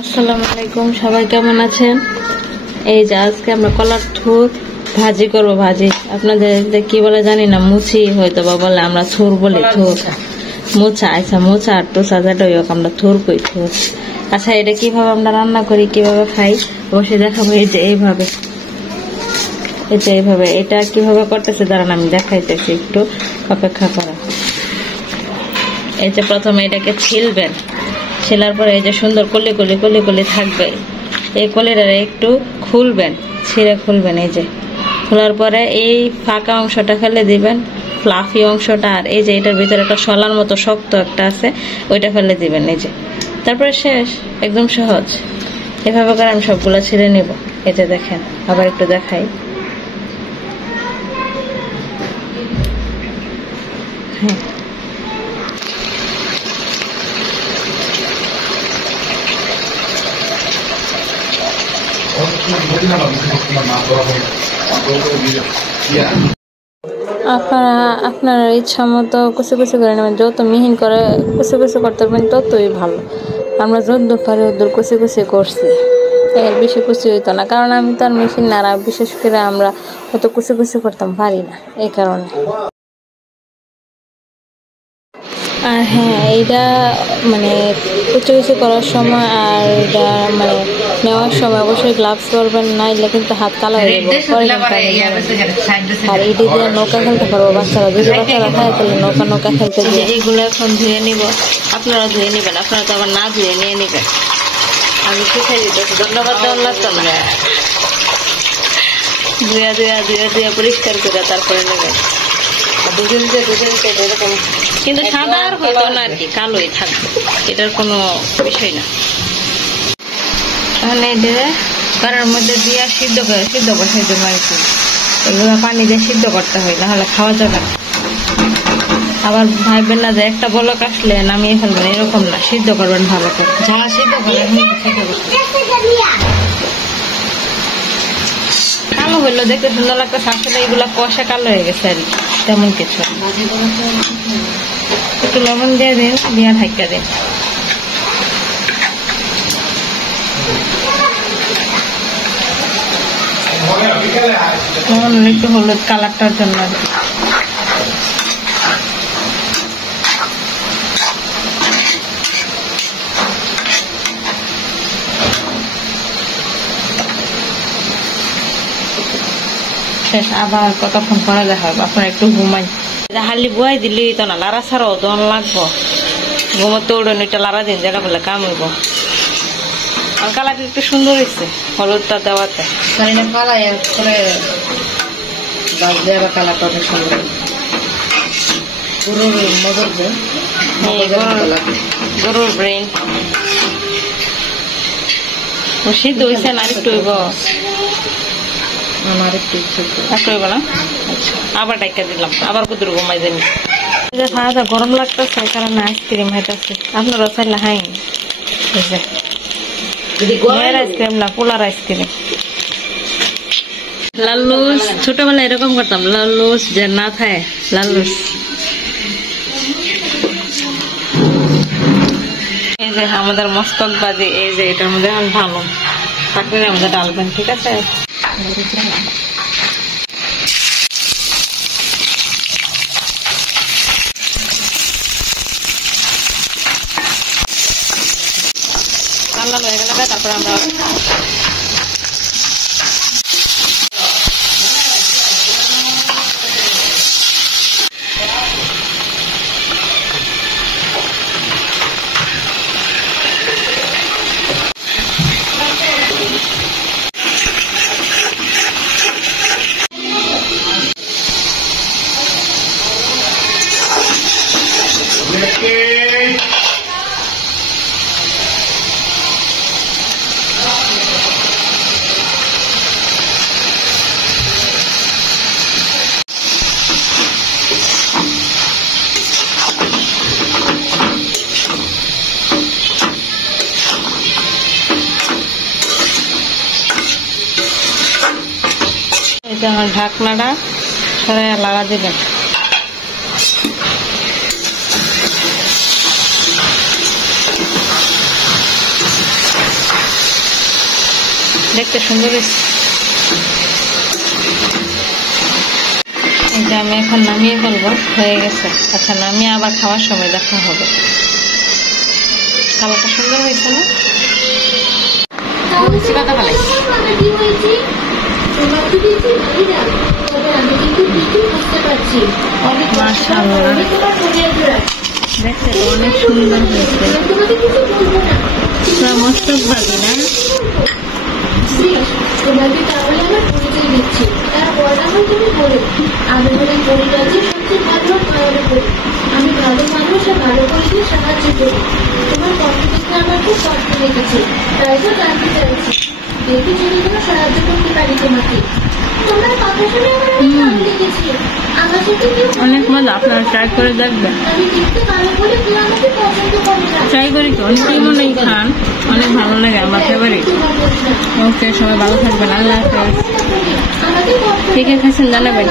আসসালামু আলাইকুম, সবাই কেমন আছেন? এই যে আজকে আমরা কলার থুর ভাজি করব। ভাজি আপনাদের কি বলে জানি না, মুচি হয়তো বা বলে, আমরা থুর বলি। থুর মোচা, আচ্ছা মোচা আর টোসা যেটাই হোক, আমরা থুর কই, থুর। আচ্ছা, এটা কিভাবে আমরা রান্না করি, কিভাবে খাই অবশ্যই দেখাবো। এই যে এইভাবে, এইভাবে এটা কিভাবে করতেছে দাঁড়ান আমি দেখাইতেছি, একটু অপেক্ষা করা। এই যে প্রথমে এটাকে ছিলবেন, ছেলার পরে এই যে সুন্দর কলি কলি কলি কলি থাকবে, এই কলিটা একটু খুলবেন, ছিঁড়ে খুলবেন। এই যে খোলার পরে এই ফাঁকা অংশটা ফেলে দিবেন, ফ্লাফি অংশটা, আর এই যে এটার ভিতরে একটা শলার মতো শক্ত একটা আছে, ওইটা ফেলে দিবেন। এই যে তারপরে শেষ, একদম সহজ। এভাবে করে আমি সবগুলো ছিঁড়ে নিব। এই যে দেখেন, আবার একটু দেখাই। হ্যাঁ, আপনার ইচ্ছা মতো কুচি কুচি করে নেবেন, যত মিহিন করে কুচি কুচি করতে পারবেন ততই ভালো। আমরা যদ্দূর পারি ওদ্দূর কুচি কুচি করছি, এর বেশি কুচি হইতো না, কারণ আমি তো আর মেশিন না, আর বিশেষ করে আমরা অত কুচি কুচি করতাম পারি না, এই কারণে। আর হ্যাঁ, এইটা মানে কুচি কুচি করার সময় আর এটা মানে নেওয়ার সময় অবশ্যই গ্লাভস পরবেন, নাইলে কিন্তু হাত কালো হয়ে যাবে। আর এটি দিয়ে নৌকা খেলতে পারবো বাচ্চারা, যদি বাচ্চারা খায় তাহলে নৌকা নৌকা খেলতে দিয়ে। এইগুলো এখন ধুয়ে নিব, আপনারা ধুয়ে নেবেন, আপনারা তো আবার না ধুয়ে নিয়ে নেবেন। আমি শিখে দিতেছি, ধন্যবাদ দেওয়ার লাগতো না। ধুয়া ধুয়া ধুয়া ধুয়া পরিষ্কার করে তারপরে নেবেন। কিন্তু সাদা আর হইতো না আর কি, কালোই থাকবে, এটার কোনো বিষয় না। তাহলে এটা কড়ার মধ্যে দিয়ে সিদ্ধ বসাই দেবো আর কি। এগুলো পানি দিয়ে সিদ্ধ করতে হয়, নাহলে খাওয়া যাবে না। আবার ভাববেন না যে একটা বলক আসলে নামিয়ে ফেলবেন, এরকম না, সিদ্ধ করবেন ভালো করে। যা সিদ্ধ করবেন কালো হইলো দেখতে সুন্দর লাগতেছে, আসলে এগুলা কষা কালো হয়ে গেছে আর কি, তেমন কিছু। একটু লবণ দিয়ে দিন, দিয়ে ঢাকা দিন। লবণ একটু হলুদ কালারটার জন্য আর কি। আবার কতক্ষণ পরে দেখা হবে, আপনার একটু ঘুমাই। হালি বুয়াই দিলেই তো না, লাড়া ছাড়াও দন লাগবো, ঘুমোতে উড়ন এটা লাড়া দিন, যেটা বলে কাম হইব। আর কালারটা একটু সুন্দর হয়েছে হলুদটা দেওয়াতে, কালারটা অনেক সুন্দর। গরুর ব্রেন সিদ্ধ হয়েছে না, আরেকটু হইব, আমার একটু হইব না। আবার ডাইকা দিলাম, আবার কুদুর ঘুমাই যাবি। খাওয়া গরম লাগতেছে, এই কারণে আইসক্রিম খাইতেছি। আপনারা চাইলে খাইন, আইসক্রিম না, পোলার আইসক্রিম। লাল্লুস ছোটবেলায় এরকম করতাম, লাল্লুস যে না খায় লাল্লুস। এই যে আমাদের মস্তক বাজি, এই যে এটার মধ্যে এখন ভালো থাকলে আমাদের ডালবেন, ঠিক আছে? লাল হয়ে গেলে তারপরে আমরা ঢাকনাটা সরাইয়া লাগা দিবেন। দেখতে সুন্দর হয়েছে। এটা আমি এখন নামিয়ে ফেলবো, হয়ে গেছে। আচ্ছা, নামিয়ে আবার খাওয়ার সময় দেখা হবে। কালারটা সুন্দর হয়েছে না? কথা বলে মাশাআল্লাহ, দেখতে অনেক সুন্দর হয়েছে। মস্তক ভাজি না? তোমাকে তাহলে আমার পরিচয় দিচ্ছি, তারপর আমার তুমি বলো আমি বলে পরিবারকে সবচেয়ে ভালো মনে করি। আমি ভালো মানুষ আর ভালো পরিবেশ সাহায্য করি। তোমার কণ্ঠ দেখে আমার খুব কষ্ট লেগেছে, তাই তো জানতে চাইছি দেখি যদি কোনো সাহায্য করতে পারি তোমাকে। তোমার কথা শুনে আমার অনেক ভালো লেগেছে। আমার সাথে কেউ অনেক মজা, আপনারা ট্রাই করে দেখবেন। আমি দেখতে ভালো বলে কেউ আমাকে পছন্দ করে না। ট্রাই করি তো অনেকেই মনে খান, অনেক ভালো লাগে, আমার ফেভারিট। ওকে, সবাই ভালো থাকবেন, আল্লাহ হাফেজ। কে কে খাচ্ছেন জানাবেন।